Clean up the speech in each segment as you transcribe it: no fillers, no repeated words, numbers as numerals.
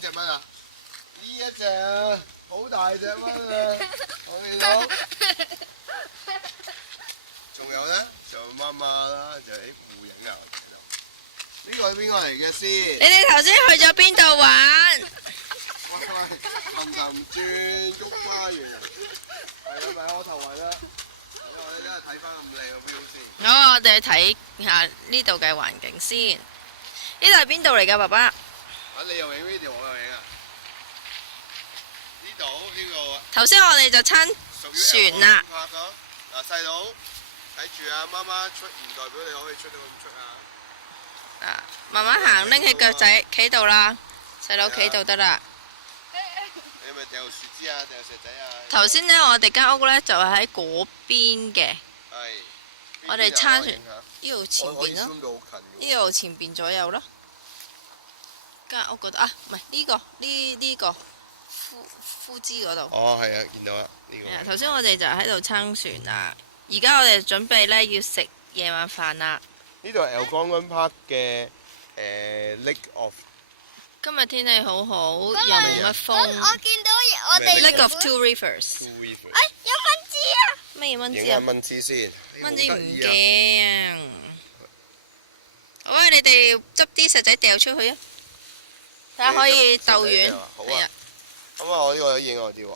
邊隻蚊啊？呢一隻啊，好大隻蚊啊！我見到。仲有咧，就媽媽啦，就喺護影啊。呢個係邊個嚟嘅先？你哋頭先去咗邊度玩？喂，氹氹轉菊花園，係啊，咪我頭暈啦。我哋真係睇翻咁靚個 view 先。好，我哋去睇下呢度嘅環境先。呢度係邊度嚟㗎，爸爸？啊，你又影呢條，我又影啊。呢度呢個。頭先我哋就撐船啦。嗱，細佬睇住啊，媽媽出唔代表你可以出到咁出啊。啊，慢慢行，拎起腳仔，企度啦，細佬企度得啦。你咪掉樹枝啊，掉石仔啊。頭先呢，我哋間屋呢就係喺嗰邊嘅。係。我哋撐船呢度前邊咯，呢呢度前邊左右咯。間屋嗰度啊，唔係呢個夫之嗰度。哦，係啊，見到啦，呢個。係啊，頭先我哋就喺度撐船啊，而家我哋準備呢要食夜晚飯啦。呢度係 Algonquin Park 嘅Lake of。今日天氣好好，又冇乜風。我見到我哋 Lake of Two Rivers。哎，有蚊子啊！咩蚊子啊？影下蚊子先。蚊子唔驚。好啊，你哋執啲石仔掉出去啊！睇下可以鬥遠。好啊。咁啊，我呢個影我啲喎。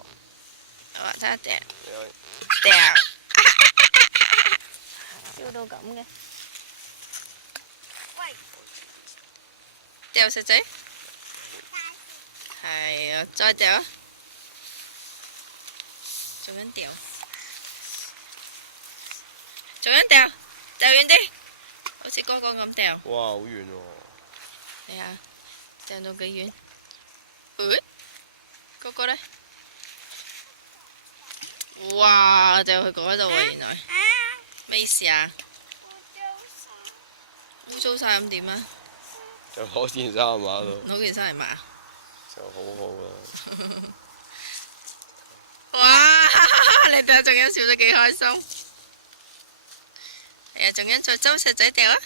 好啊，睇下掉。掉。燒到咁嘅。喂。掉石仔。係啊，再掉啊！做緊掉，做緊掉，掉遠啲，好似哥哥咁掉。哇，好遠喎！睇下，掉到幾遠？誒，哥哥呢？哇，掉去嗰度喎，原來。咩意思啊？污糟晒咁點啊？就攞件衫係嘛度。攞件衫嚟抹啊！就好好啦。哇！你哋仲欣笑得幾開心。係啊，仲欣再周石仔掉啊！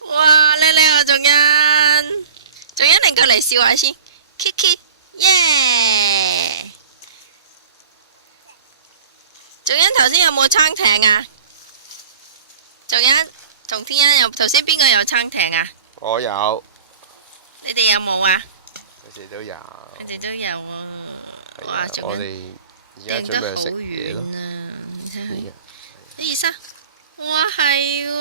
哇！叻叻啊，仲欣！仲欣你過嚟笑下先 ，Kiki， 耶！仲欣頭先有冇撐艇啊？仲欣同天欣有頭先邊個有撐艇啊？我有。你哋有冇啊？佢哋都有。佢哋都有啊！哇，我哋而家準備去食嘢咯。你睇下，一二三，哇係喎！